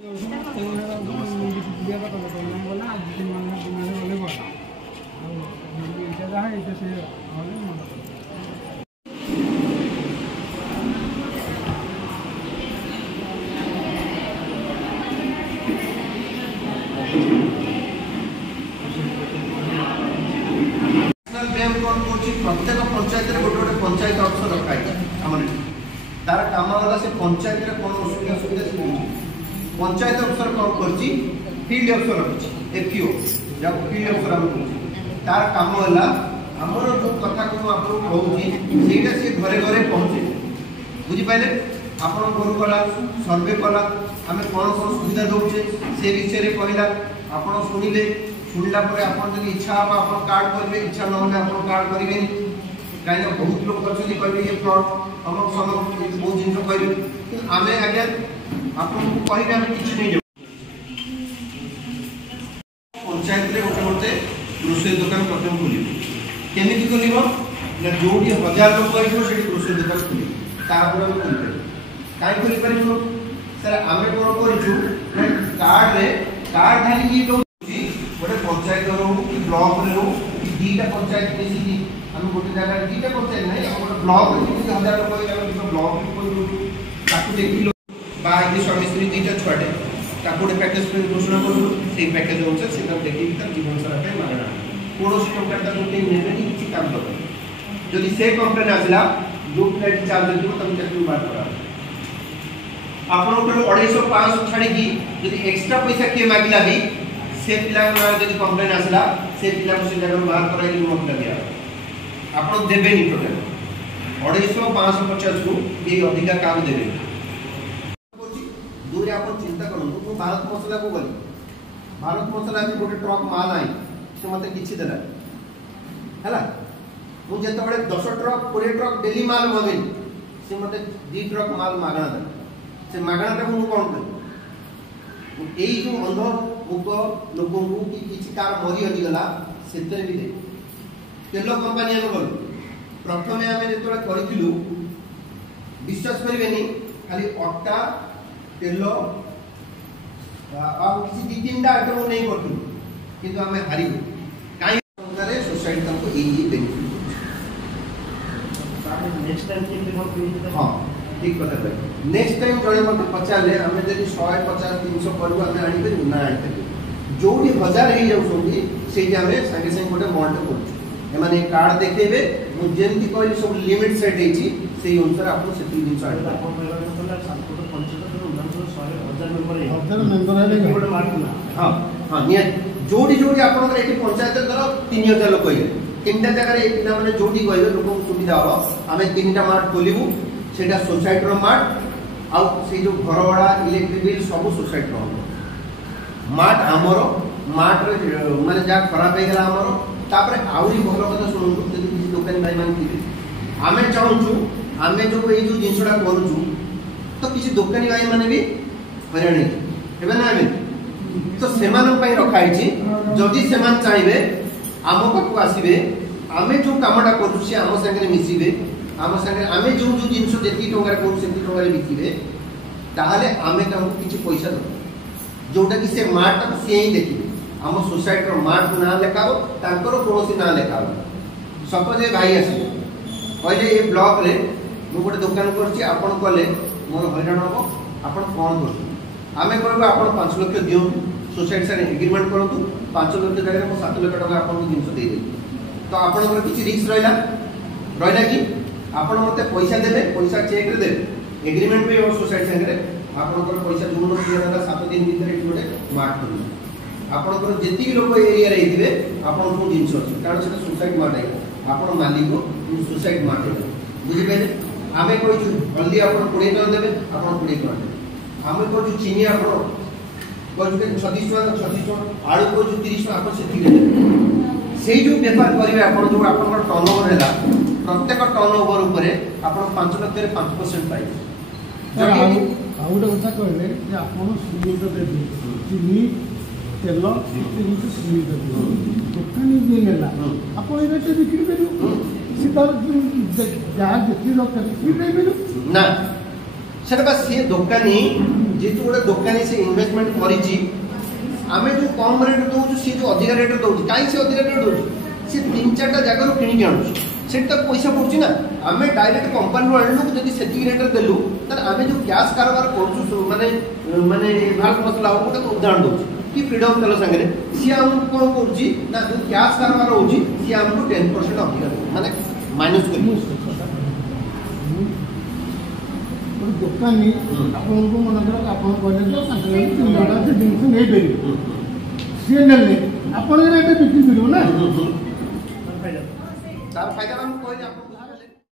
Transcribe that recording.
प्रत्येक पंचायत गोटे गोटे पंचायत अफसर रखाई तार कम है से पंचायत कौन असुविधा सुविधा से पंचायत अफसर कौन कर फील्ड अफसर रखी एफओ जहाँ फील्ड अफसर आम तार कम है आमर जो कथा को आपको कहूँ से घरे घरे पहुँचे बुझिपारे आप घर गला सर्वे कला आम कौन कौन सुविधा दौचे से विषय में कहला आप शुणिले शुणला आप इच्छा हम आप कार्ड करेंगे इच्छा ना आप कार्ड करेंगे कहीं बहुत लोग अच्छे कहे ये फ्रड अमुक समक बहुत जिन कहे आम आज्ञा आपको कहे आम कि नहीं पंचायत में गोटे गोटे ग्रोसरी दुकान प्रथम खोल केमी खोल जो 1000 लोग से ग्रोसरी दुकान खोल कहीं खोल पार सर आम कौन कर कार्ड धारिकी गोटे पंचायत रो कि ब्लॉक रे रो कि दीटा पंचायत मिसी हम गोटे जगह दीटा पंचायत नहीं गोटे ब्लॉक रे कि 1000 लोग होइला ब्लॉक रे कोइ ताकू देखि लो बाहर स्वामी स्त्री दीटा छुआटे ताकू गोटे पैकेज पे घोषणा करू से पैकेज होछ से तब देखि त जीवन सारा पे मागना कोनोसी टंका ता गोटे नेबेनी कि काम कर जदि से कंप्लेन आसला जो प्लेट चार्ज दियो तब केतु बात करा आपन को 250 500 छाड़ी की जदि एक्स्ट्रा पैसा के मागिला भी से पिला जब कंप्लेन आसला से पिला से जगह बाहर कराई मत दिया आप देवे टोटाल 250 550 को ये अधिका काम देवे दूर आप चिंता करूँ भारत मसला को गली भारत मसला भी गोटे ट्रक माल आई से मत कि देला है मुझे 10 ट्रक 20 ट्रक डेली माल मगेन से मत 2 ट्रक माल मागणा देला से मागणाटा को कौन कर यही जो अंध मुख लोक कि किसी कार मरी हजिगला से भी तेल कंपानी आम गलु प्रथम आम जो करूँ विश्वास करेंगे खाली अटा तेल किसी 2-3 आइटम नहीं करूँ कि आम हारू कहीं सोसाइटी तक यही बेनिफिट हाँ ठीक कथा कह नेक्स्ट टाइम जड़े मत पचारे आम जब 150 300 करूँ आम आनीपर ना आनीपर जो 1000 हो जाऊँगी से आम सागे सागे गोटे मल्ट करें कार्ड देखेबे मुझे कहली सब लिमिट सेट होती अनुसार आपको से जिन हाँ हाँ जोड़ी जोड़ी आप पंचायत धर 3000 लोक 3टा जगह मैंने जो कहे लोक सुविधा हम आम 3टा मार्ट खोलू से सोसाइटी मार्ट आउ से जो घर भड़ा इलेक्ट्रिक बिल सब सोसाइटी मार्ट आमर मार्ट माने जहाँ खराब होगा आमर तापर आहरी भल कथा शुणु जब किसी दुकानी भाई मान थे आम चाहूँ आम जो ये जो जिनसा करूँ तो किसी दुकानी भाई मैंने भी हईराण है ना आम तो से रखाई जदि से चाहिए आम पाक आसवे आम जो कमटा करूँ सी आम सागर मिसवे आम सागर आम जो जो जिन जी टकर करूँ से बिकिबे ताहले आम किसी पैसा दब जोटा कि से मार्ट सी ही देखिए आम सोसाइटी मार्ट ना लेखा कौन ना लेखा सपोज भाई आस कहले ये ब्लॉक रे मु गोटे दुकान कर कले मोर हईराण हम आप कौन कर आम कहूँ आप 5 लाख दिखाँ सोसाइटी सारे एग्रीमेंट करूँ 5 लाख जगह मुझे 7 लाख टका आपको जिन तो आप किसी रिस्क रहा कि आप मत पैसा देवे पैसा चेक रे देवे एग्रीमेंट भी और सोसाइटी सागर आप पैसा जो 7 दिन भर गोटे मार्ट कर आपंकर जी लोग एरिया रे आपको जिन अच्छे कारण से सोसाइटी मार्ट है आप मालिक सोसाइटी मार्ट है बुझिपारे आम कहूँ हल्दी आप 20 टका देवे आप 20 टका देवे आम कहूँ चीनी आप कहूँ 36 टका आलू कहूँ 30 टका आप से जो बेपार करेंगे आप जो आप टर्न ओवर है प्रत्येक टर्न ओवर उपर आप 5 लाख 5% पाइबे गोटे कथा कहले आप सीमित देवी चीनी तेल सीमित दुकानी भी है आप रेट बिक्री कर जहाँ जी दरकार बिक्री ना से दुकानी जेहेतु गोटे दुकानी से इन्वेस्टमेंट करिछि आमे जो कम रेट दउछु सी जो अधिक रेट दउछि काई से अधिक रेट दउछि से 3-4टा जगह किनि के आनुछि सेट तक पैसा पड़छि ना आमे डायरेक्ट कंपनी आणलु जदि सेति रेट देलु त आमे जो कैश कारोबार करछु माने माने भारत मसला गोटे उदाहरण दउछि कि फ्रीडम तेल संगे सी हमको कौन करुछि ना जो कैश कारोबार होछि सी हमको 10% अधिक माने माइनस कर दुकानी आपको मनकर आप कहले तो 3 घंटा से जिन नहीं पारे सी नेले आपन बिक्री करियो ना तार फायदा हम कहले